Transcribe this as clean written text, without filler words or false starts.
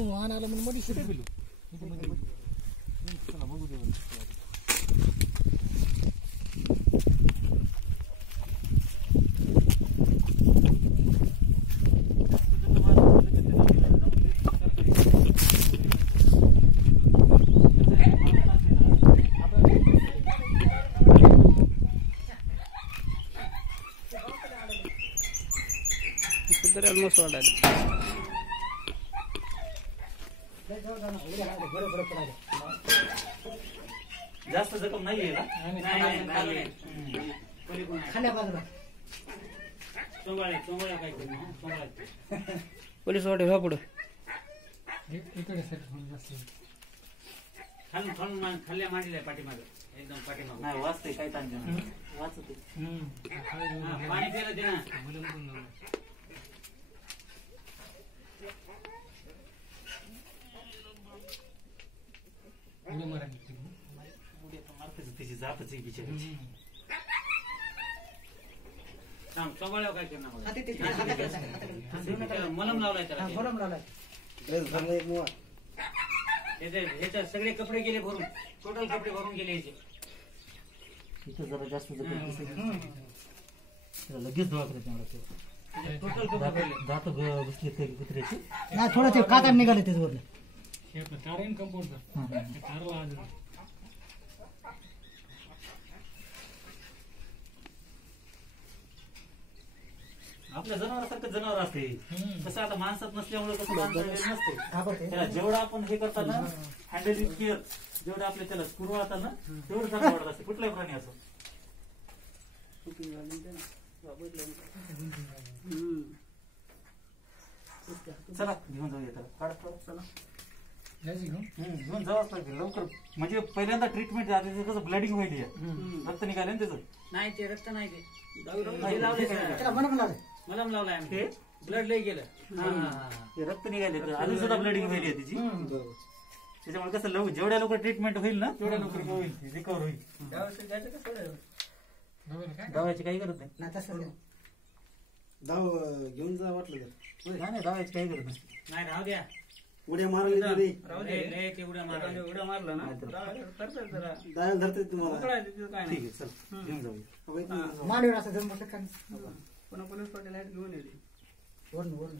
तू वाहन आला म्हणून मध्ये शिटे गेलो चला बघू दे ऑलमोस्ट वाढायला जास्त जखम नाहीये ना खाल्या बाजूला पोलीस वाटे व्हा पुढे इकडे खाल्ल्या मांडल्या पाठीमागे एकदम पाठीमागे नाही वाचते काही ताण वाचते पाणी पिलं ते ना तिची जातच आहे बिचारी चोबाळ्यावर काय करणार मलम लावलाय त्याला ह्याच्यात सगळे कपडे गेले भरून टोटल कपडे भरून गेले ह्याचे इथं जरा जास्त लगेच टोटल कपडे दात बसले कुत्र्याचे नाही थोडं ते कातड निघाले त्याच्यावर आपल्या जनावरासारखं जनावर असते कसं आता माणसात नसल्यामुळे कसं नसते त्याला जेवढं आपण हे करता ना हँडल विथ केअर जेवढं आपल्या त्याला कुरवाळता ना तेवढं चांगलं वाटत असते कुठलाही प्राणी असो चला घेऊन जाऊया त्याला काढ चला घेऊन जावंच लागेल लवकर म्हणजे पहिल्यांदा ट्रीटमेंट कसं ब्लडिंग व्हायली रक्त निघाले ना त्याचं नाही ते रक्त नाही ते मलम लावलाय आम्ही ब्लड लई गेलं रक्त निघाले अजून सुद्धा ब्लडिंग व्हायली त्याची त्याच्यामुळे कसं जेवढ्या लवकर ट्रीटमेंट होईल ना तेवढ्या लवकर होईल रिकवर होईल दवायची काही गरज नाही दाव घेऊन जा वाटलं नाही दवायची काही गरज नाही राहू द्या उड्या मारली उड्या मारलं ना जायला धरते तुम्हाला ठीक आहे चल घेऊन जाऊया मांडीवर असं जमलं का पुन्हा पोलीस पाटील घेऊन येते वरून